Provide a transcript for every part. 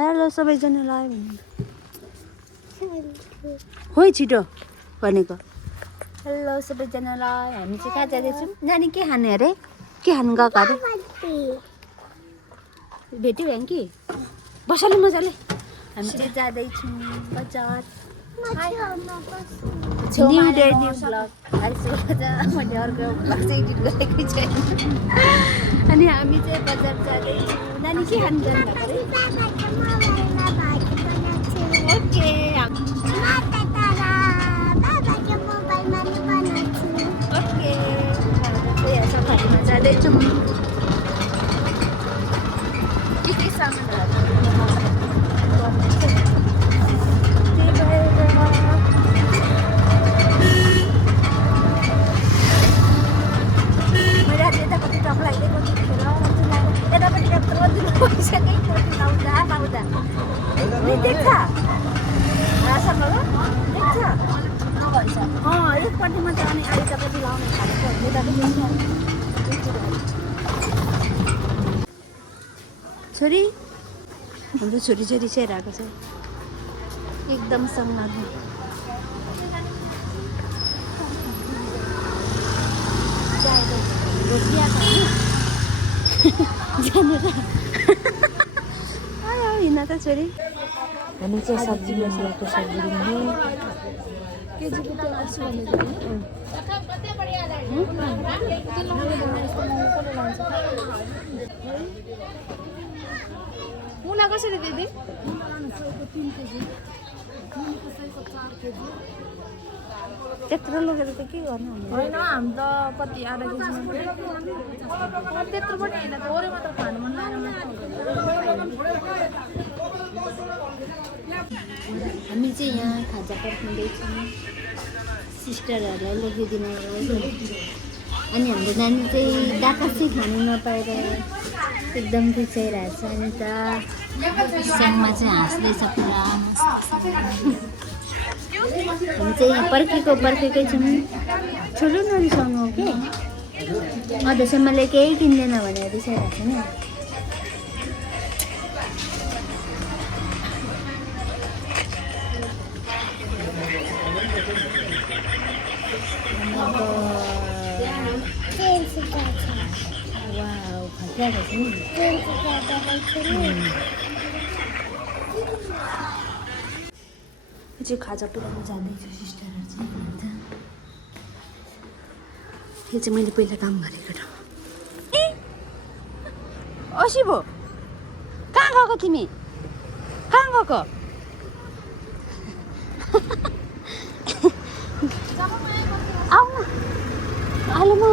Hello सबैजनालाई होइ छिटो भनेको। हेलो सबैजनालाई, हामी चाहिँ कहाँ जाँदैछौँ? नानी के खाने अरे? के खानु गएको अरे? भेट्यौ कि बसाले मजाले। हामी चाहिँ जाँदैछौँ बजार। New day new blog. मैले अर्को ब्लग चाहिँ एडिट गरेकै छैन। अनि हामी चाहिँ बजार जाँदैछौँ। नानी के खानु जानु भएको अरे? ओके ओके यहाँ सफारीमा जाँदैछौँ। के सामानहरू मैले आज यतापट्टि टक लगाइदिएको यतापट्टि यत्रो दिन भइसक्यो लाउँदा लाउँदा देख्छ रासँग देख्छ एकपट्टि मात्रै अनि यतापट्टि लाउने खालेको छोरी हाम्रो छोरी चाहिँ रिसाइरहेको छ एकदम सँगले। हिँड त छोरी। हामी चाहिँ सब्जी मसलाको सब्जी लिँदै केजीको त्यो 80 मुला कसरी दिदी? त्यत्रो लगेर त के गर्नु होइन? हामी त कति आधा केजी त्यत्रो पनि होइन, थोरै मात्र खानु मन लागेर। हामी चाहिँ यहाँ खाजा पर्खाउँदैछौँ सिस्टरहरूलाई लगिदिनु। अनि हाम्रो नानी चाहिँ डाकासी खानु नपाएर एकदम रिसाइरहेको छ। अनि त स्याङमा चाहिँ हाँस्दैछ पुरा। हामी चाहिँ यहाँ पर्खेकै छौँ। छोरो नरिसाउनु हो कि अझसम्मले केही किन्दैन भनेर रिसाइरहेको छ नि। चाहिँ खाजा पुऱ्याउनु जाँदैछु सिस्टरहरू चाहिँ भन्छ। यो चाहिँ मैले पहिला काम गरेको ठाउँ। औसी भो कहाँ गएको तिमी? कहाँ गएको? आउनु आलु म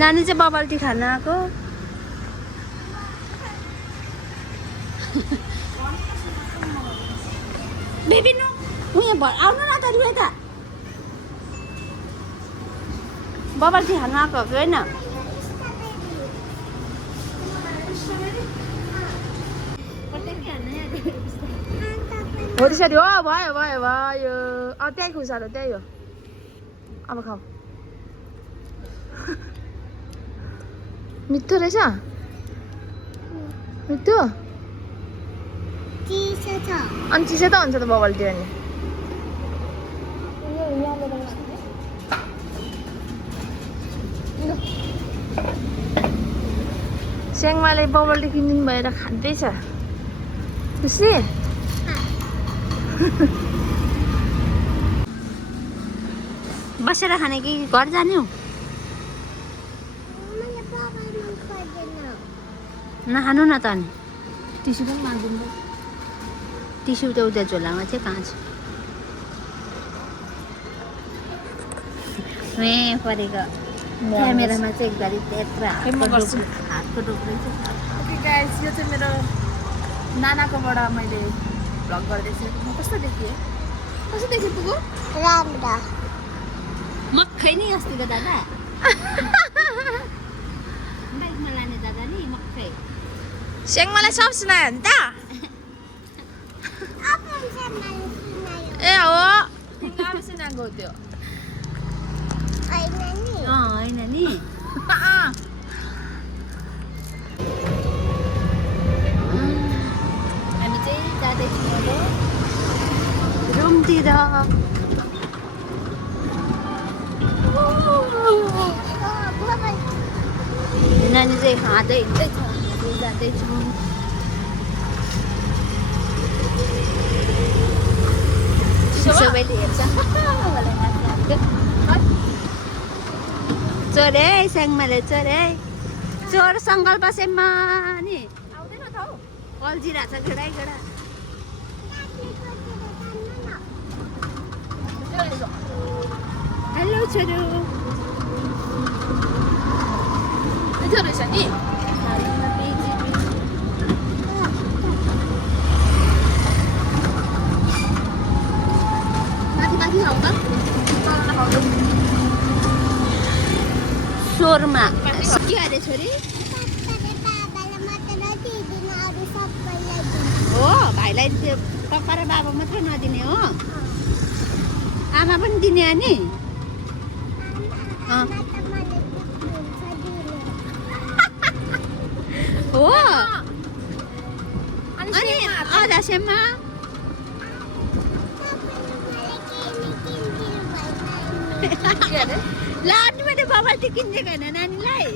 नानी चाहिँ बबल टी खान आएको। बेबी नु उयो आउनु न त लु यता। बबल टी खान आएको हो कि होइन? हो त्यसरी हो भयो भयो भयो। त्यही खुसालो त्यही हो। अब खाऊ। मिठो रहेछ? मिठो? अनि चिसो त हुन्छ त बबल टी। अनि स्याङमाले बबल टी किनिदिनु भएर खाँदैछ खुसी। बसेर खाने कि घर जाने हो? नखानु न त। अनि टिस्यु पनि मागिदिनु। टिस्यु त उता झोलामा चाहिँ कहाँ छ? परेको क्यामेरामा चाहिँ एकबारी त्यत्रो हातको डोक्रै छ। ओके गाइस, यो चाहिँ मेरो नानाकोबाट मैले भ्लग गर्दैछु। म कस्तो देखेँ? कस्तो देखेँ पुगो? राम्रो मक्खै नि अस्तिको दादा। बाइकमा लाने दादा नि मक्खै। स्याङमालाई सब सुनायो नि त? ए हो सुनाएको त्यो होइन नि। मन्दिर नानी चाहिँ खाँदै हिँड्दैछ जाँदैछौँ सबैले हेर्छ चोरे स्याङमाले चोरे चोर सङ्कल्प सेममा नि अल्झिरहेको छ गेडा गेडा हेलो छोरो रहेछ नि माथि माथि खाऊ त स्वरमा के अरे छोरी हो भाइलाई त्यो पप्पा र बाबा मात्रै नदिने हो आमा पनि दिने अनि हो अनि आधा सेममा ल अनि मैले बबल टी किनिदिएको होइन नानीलाई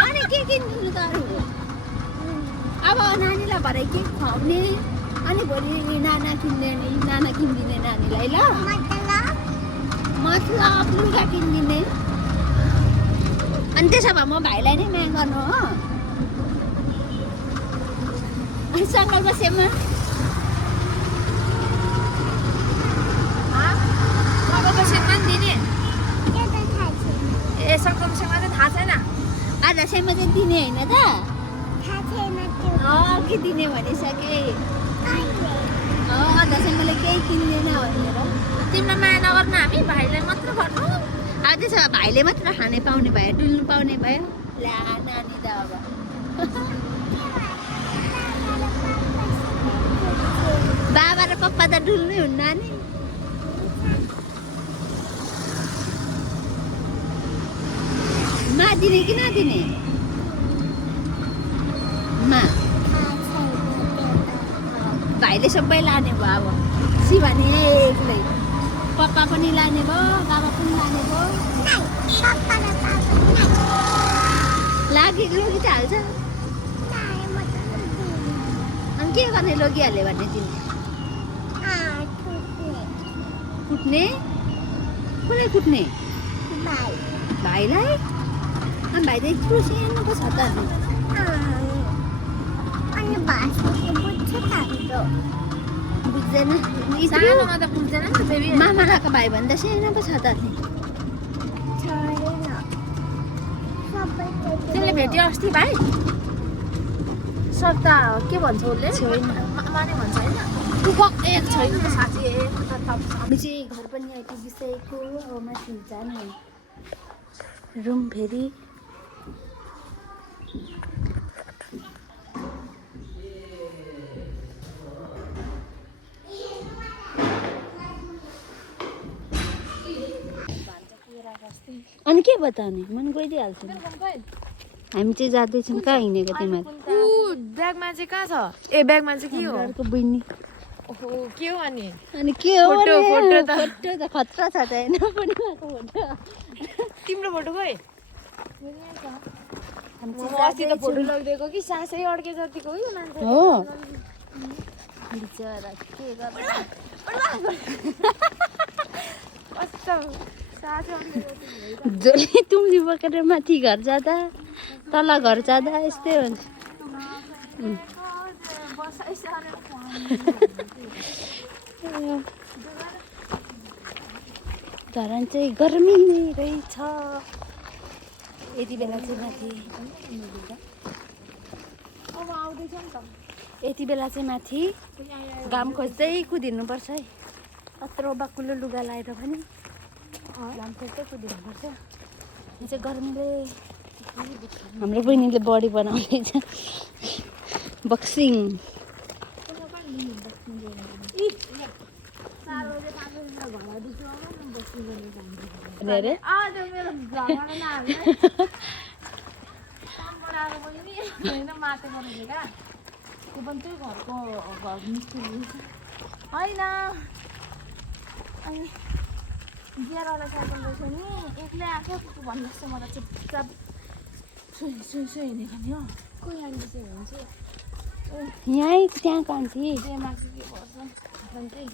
अनि के किनिदिनु त अरू अब नानीलाई भरे के खुवाउने अनि भोलि नाना किनिदिने नानीलाई ल मतलब लुगा किनिदिने अनि त्यसो भए म भाइलाई नै माया गर्नु हो अनि सङ्कल्प सेममा ए सङ्कल्प सेममा चाहिँ थाहा छैन आधा सेममा चाहिँ दिने होइन त के दिने भनिसके आधा सेमले केही किन्दैन भनेर तिमीलाई माया नगर्नु हामी भाइलाई मात्र गर्नु अब त्यसो भए भाइले मात्र खाने पाउने भयो डुल्नु पाउने भयो ल्या नानी त अब बाबा र पप्पा त डुल्नै हुन्न नि मा दिने कि नदिने मा भाइले सबै लाने भयो अब शिवानी एक्लै पप्पा पनि लाने भयो बाबा पनि लाने भयो लगी त हाल्छ अनि के गर्ने लगिहाल्यो भने तिमी कुट्ने कसलाई कुट्ने भाइलाई अनि भाइ त यत्रो सानो पो छ त बुझ्दैन मामालाको भाइ भन्दा सानो पो छ त तिमीले भेट्यो अस्ति भाइ सप्ता के भन्छ उसले माने भन्छ होइन एक छैन त साँच्ची हामी चाहिँ घर पनि आइपुगिसकेको अब माथि जाने रुम फेरि अनि के बताउने मन गइदिइहाल्छु हामी चाहिँ जाँदैछौँ कहाँ हिँडेको तिमीहरू ब्यागमा चाहिँ कहाँ छ ए ब्यागमा चाहिँ के हो अर्को बहिनी ओहो के हो अनि के हो फोटो फोटो त खतरा छ त होइन पनि फोटो तिम्रो फोटो खोइ अस्ति त फोटो लगिदिएको कि सासै अड्के जतिको हो मान्छे हो बिचरा के गर्नु कस्तो सासै अड्के जसले तुमले बोकेर माथि घर जाँदा तल घर जाँदा यस्तै हुन्छ धरान चाहिँ गर्मी नै रहेछ यति बेला चाहिँ माथि यति बेला चाहिँ माथि घाम खोज्दै कुदिनुपर्छ है कत्रो बाक्लो लुगा लाएर पनि घाम खोज्दै कुदिनुपर्छ यो चाहिँ गर्मीले हाम्रो बहिनीले बडी बनाउँदैछ बक्सिङ अरे त्यो पनि त्यही घरको घर मिस्त्री होइन। अनि जियारवाला साइकल रहेछ नि एक्लै आएको भन्नु जस्तो मलाई चुपचाप सुई हिँडेको नि हो। कोही आन्टी चाहिँ हुन्छ यहीँ त्यहाँको आन्टी त्यो मान्छे के गर्छ त्यही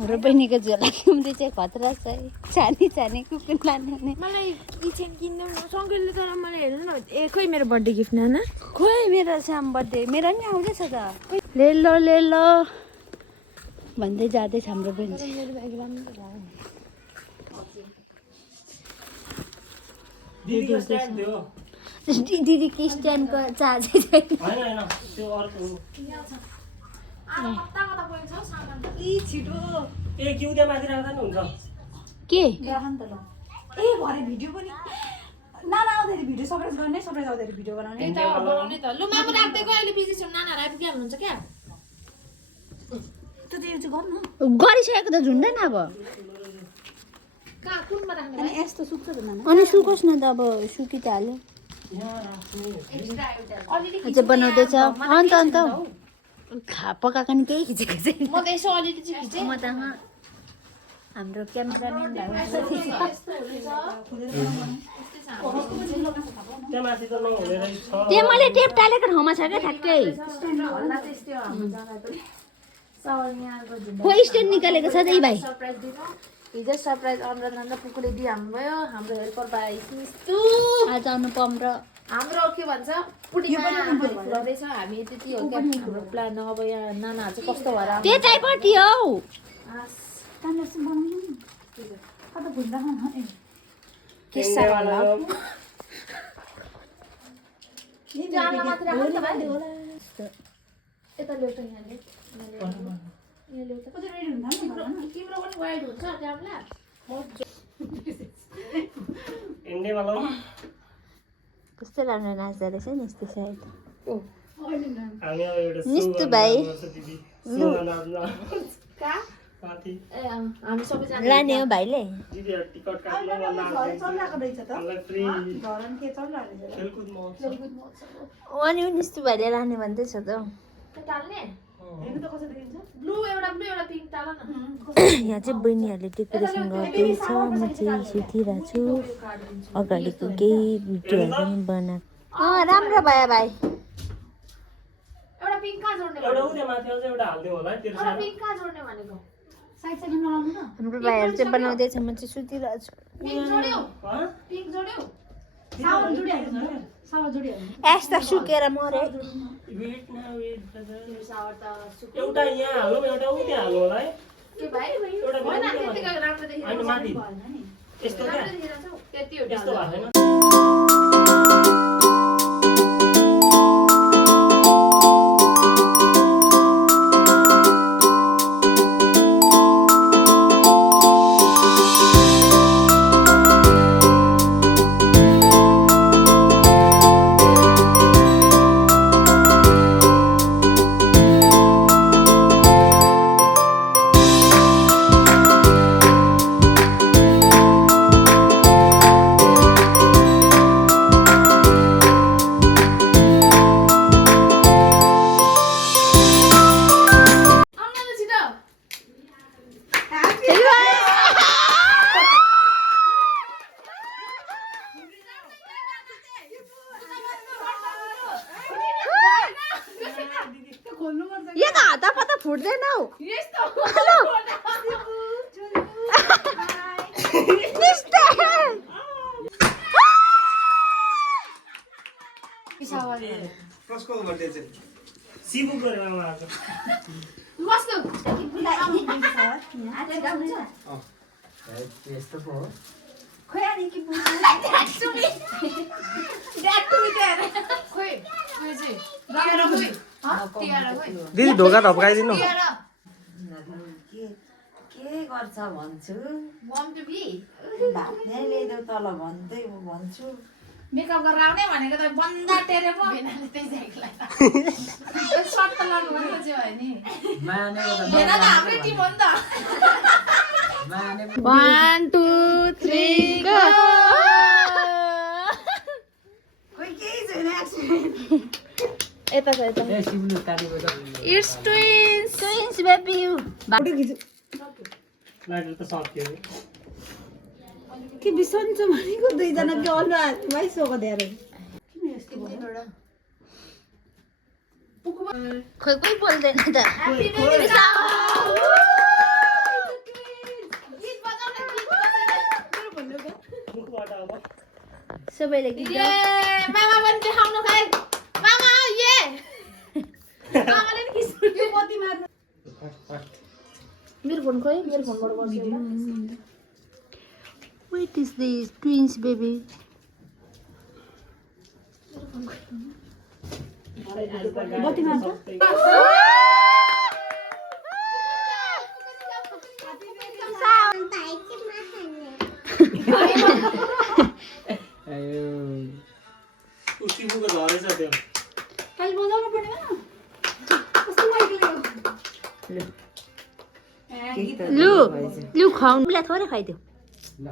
हाम्रो बहिनीको झोला किन्दै चाहिँ खतरा छ है। छानी कुकुर लाने मलाई किचन किन्नु सङ्कलले तर मलाई हेर्नु न ए खोइ मेरो बर्थडे गिफ्ट नाना खोइ मेरो साम बर्थडे मेरो नि आउँदैछ त ले लो भन्दै जाँदैछ हाम्रो बहिनी चाहिँ। मेरो ब्याग राम्रो भयो। दिदी कि स्ट्यान्डको चार्जै छैन। के ए भरे भिडियो पनि नाना आउँदाखेरि भिडियो सरप्राइज गर्ने सरप्राइज आउँदाखेरि भिडियो बनाउने ल मामु राख्दैको अहिले बिजी छौँ नाना आइपुगिहाल्नुहुन्छ क्या त्यो चाहिँ गर्नु गरिसकेको त झुन्दैन अब। कहाँ कुनमा राख्ने अनि यस्तो सुक्छ त नाना अनि सुकोस् न त अब सुकि त हाल्यो। अझै बनाउँदैछ अन्त पकाएको नि केही खिचेको छैन। म त यसो अलिअलि चाहिँ खिचेँ म त हाम्रो क्यामेराम्यान त्यो मैले टेप टालेको ठाउँमा छ क्या ठ्याक्कै। को स्ट्यान्ड निकालेको छ त्यही भाइ हिजो सरप्राइज अनुराध पुकुले दिइहाल्नु भयो हाम्रो हेल्पर भाइ सिस्तु आज अनुपम र हाम्रो के भन्छ पुडीमाछ हामी त्यति हो क्या हाम्रो प्लान अब यहाँ नानाहरू चाहिँ कस्तो भएर त्यतैपट्टि हौ कामले चाहिँ बनाउनु नि कता भुल्दा ए किस्सा होला यता ल्याउ त यहाँले कति रेडी हुन्छ तिम्रो पनि वाइड हुन्छ क्यामला कस्तो राम्रो नाच्दो रहेछ नि यस्तो साइड निस्तु भाइ हामी सबैजना लाने हो भाइले। टिकट काट्नु चलिरहेको रहेछ त फ्री घरन के चलिरहेको रहेछ खेलकुद महोत्सव अनि निस्तु भाइले लाने भन्दैछ त हौ। टाल्ने हेर्नु त कसरी देखिन्छ ब्लू एउटा पिङ्क टाल न यहाँ चाहिँ बहिनीहरूले डेकोरेसन गर्दैछ म चाहिँ सुतिरहेको छु। अगाडिको केही भिडियोहरू पनि बनाएको राम्रो भयो भाइ। एउटा पिङ्क कहाँ जोड्ने एउटा उले माथि अझ एउटा हाल्दियो होला त्यो एउटा पिङ्क कहाँ जोड्ने भनेको साइड साइड नलाउनु त हाम्रो भाइहरू चाहिँ बनाउँदैछ म चाहिँ सुतिरहेको छु। पिङ्क जोड्यो पिङ्क जोड्यो सावन जोडिहाल्नु सावन जोडिहाल्नु यस्ता सुकेर मरे। वेट एउटा यहाँ हालौँ एउटा उते हाल्नु होला है के भाइ एउटा होइन त्यतिकै राम्रो होइन देखिरहेको माथि यस्तो क्या छ त्यति हो यस्तो भएको छैन यो त हातापाता फुट्दैन हौ। कसको बर्थडे चाहिँ शिवको गरेर आएको यस्तो पो हो खोइ अनि के दिदी ढोका धप्काइदिनु के गर्छ भन्छु भात नै ल्याइदेऊ तल भन्दै भन्छु मेकअप गरेर आउने भनेको त बन्दा टेरे पो सर्ट त लानु भनेको चाहिँ भयो नि हेर त हाम्रै टिम हो नि त 1 2 3 गो। खोइ केही छैन एक्सिडेन्ट यता छ यता ए शिवले ताली बजा इट्स ट्विन्स बेबी फोटो खिच्छु लाइटर त सक्यो के बिसन्चो भनेको दुईजना के अनुहारमै सोको धेरै खोइ कोही बोल्दैन त मुखबाट अब सबैले गीत गाऊ। मामा पनि देखाउनु खै मामा ये मामाले नि किस त्यो मोती मार्नु मेरो फोन खोइ मेरो फोनबाट गर्छु What is this twins baby? मोती मार्छ उसी मुखको झरेछ त्यो काल बजाउनु पर्ने हो कस्तो लाग्यो लु लु खुवाउनुलाई थोरै खाइदियो ल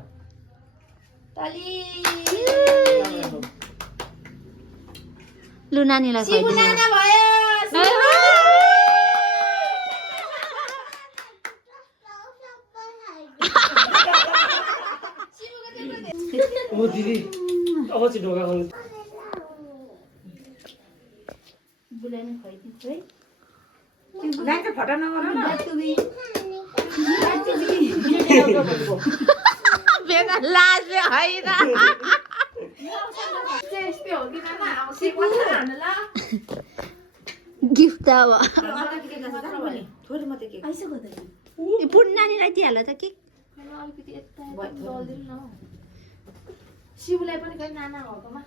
लु नानीलाई शिबु खुवाइदिनु नाना भयो ओ दिदी अब चाहिँ ढोका खोल्नु बुलाई नै खुवाइदिन्छु है गाइस फटा नगर न बेगा लाजे हैन यस्तै हो कि नाना अब शिबु खानु ल गिफ्ट त अब थोरै मात्रै के पुन नानीलाई दिइहाल त के अलिकति यता दल्दिनु न शिबुलाई पनि खै नाना भएकोमा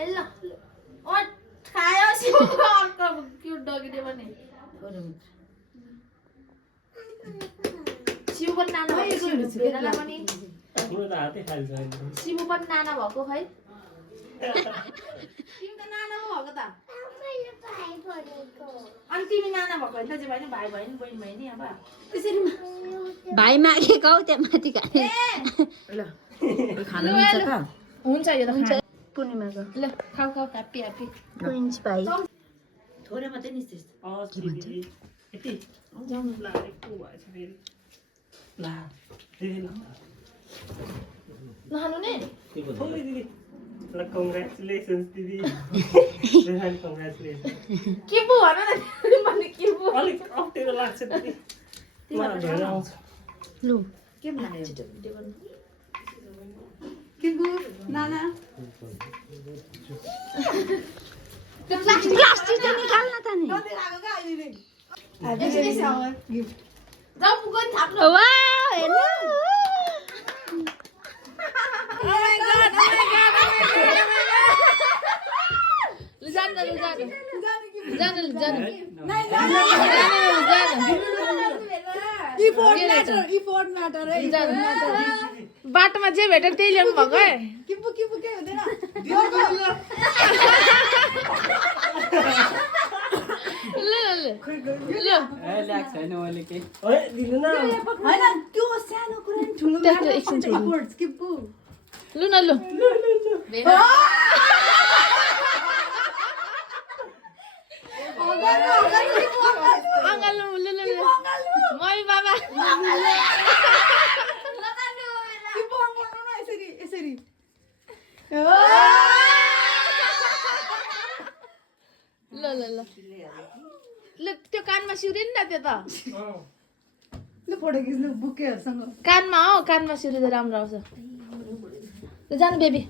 ए ल ओ खायो शिबु अर्को क्युट डगीले पनि शिबु पनि नाना भएको भेनालाई पनि पुरो त हातै खाइन्छ अहिले शिबु पनि नाना भएको खै तिमी त नाना पो भएको त अनि तिमी नाना भएको होइन जे भयो नि भाइ भयो नि बहिनी भयो नि अब त्यसरी भाइ मागेको हौ त्यहाँ माथि खाने ल खानु हुन्छ त हुन्छ यो त हुन्छ पूर्णिमाको ल खाऊ खाऊ ह्याप्पी ह्याप्पी ट्विन्स भाइ थोरै मात्रै निस्तेछ आवाज दिदी यति जाउँ ल अरेको भएछ फेरि ल दिदी ल नखानु नि थोरै दिदी ल कङ्ग्रेचुलेसन्स दिदी रेहान कङ्ग्रेचुलेसन के पो भन न भने के पो अलिक अप्ठ्यारो लाग्छ दिदी मलाई धेरै आउँछ लु के बनायो किबु नाना प्लास्टिक त निकाल्न त नि कति लाग्यो का अहिले गिफ्ट जाऊ पुगो नि थाप्नु वाउ हेर्नु लु जान लु जान जान लु जान इफोर्ट म्याटर है बाटोमा जे भेट्यो त्यही ल्याउनु भएको है किबु किबु के हुँदैन ल ल ल ओए दिनु न हैन त्यो सानो कुरा नि ठुलो त्यस्तो एकछिन छोड्नु। इफोर्ट्स किबु लु न लु अङ्गल लु लु लु मम्मी बाबा किबु अङ्गाल्नु न यसरी यसरी ल ल ल ल त्यो कानमा सिउरियो नि त त्यो त ल फोटो खिच्नु बुकेहरुसँग कानमा हो कानमा सिउरियो त राम्रो आउँछ ल जानु बेबी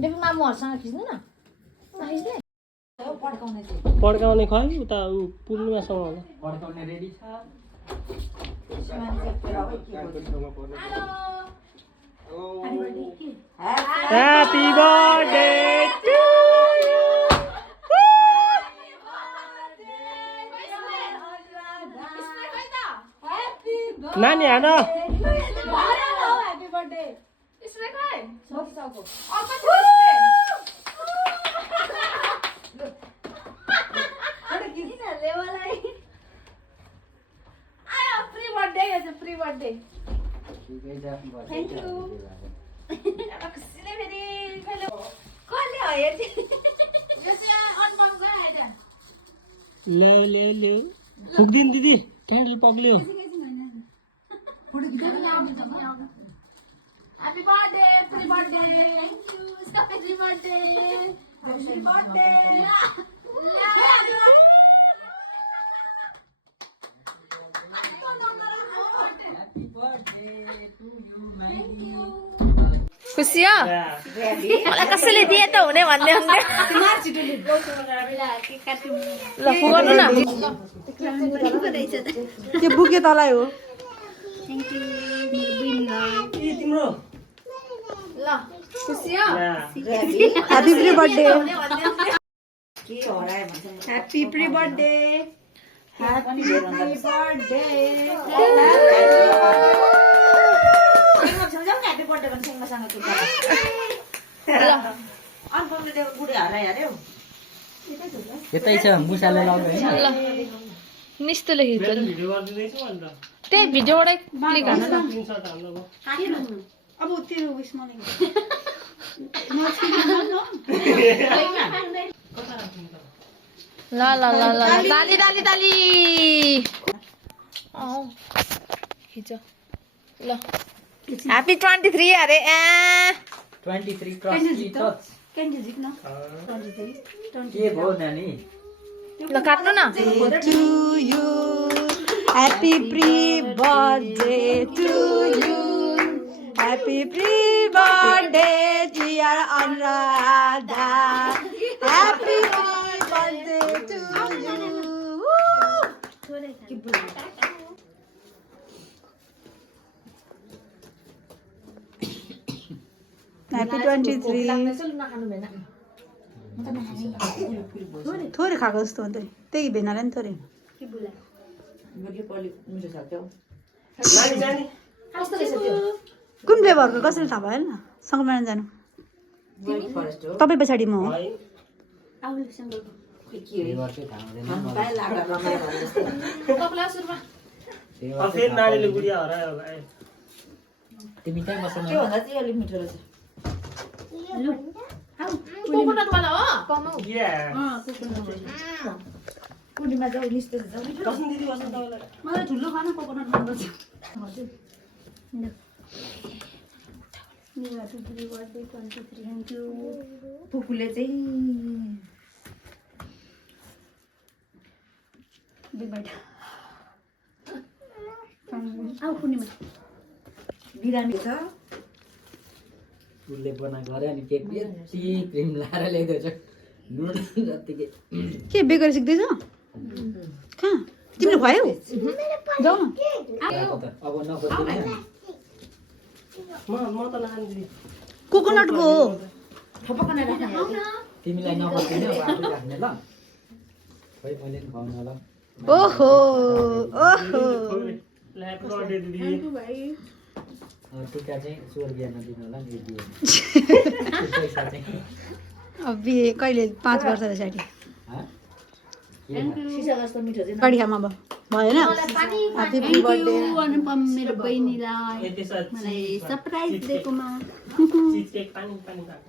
बेबी मामुहरूसँग खिच्नु न नखिच्ने पड्काउने खै उता ऊ पूर्णिमासँग होला ह्यापी बर्थडे टु नानी हान happy birthday pre birthday thank you खुसीले फेरि कहिले ले फुक्दिन दिदी candle पग्ल्यो Happy birthday, happy birthday. Thank you. Happy birthday. Happy birthday. खुसी हो मलाई कसैले दिए त हुने भन्ने हुन्थ्यो ल फुगाउनु न त्यो बुके तलाई हो तिम्रो खुसी हो happy pre birthday happy pre birthday happy birthday यतै छ मुसाले लाउँदैन ल निस्तुले हिँड्छ भिडियो गरिदिँदैछु अन्त त्यही भिडियोबाटै क्लिक हाल्नु न स्क्रिनसट हाल्नु अब तेरो उयसमा ल ल ल ल ताली ताली ताली खिच ल ह्यापी 23 अरे 23 क्रस टच क्यान्डी जित्न के भयो नानी ल काट्नु न to you happy pre-birthday to you happy pre-birthday dear Anuradha happy pre-birthday to you happy 23 थोरै खाएको जस्तो हुँदै त्यही भेनाले नि थोरै कुन फ्लेभरको कसरी थाहा भयो न सङ्गमेलन जानु तपाईँ पछाडि म हो फेरि नानीले गुडिया हरायो भाइ तिमी त्यहाँ बस्न कोकोनट वाला हो मलाई ठुलो खाना कोकोनट मनपर्छ फुपूले चाहिँ बिरामी छ उसले बनाएको अरे अनि केक यति क्रिम लाएर ल्याइदिएछ नुन जतिकै के बेकरी सिक्दैछ कहाँ तिमीले खुवायौ जाऊ न अब नखोज्दैन म त लान्छु कोकोनटको हो तिमीलाई नखोज्दैन अब आफै राख्ने ल खै मैले नि खुवाउनु होला ओहो ओहो ल्याएको बर्थडे दिदी टिका चाहिँ स्वर्गीय नदिनु होला नि दियो पैसा चाहिँ अब बिहे कहिले 5 वर्ष पछाडि कडिखामा अब भएन ह्यापी बर्थडे अनुपम मेरो बहिनीलाई यति साँच्चै सरप्राइज दिएकोमा चिज केक पानी पानी खाएको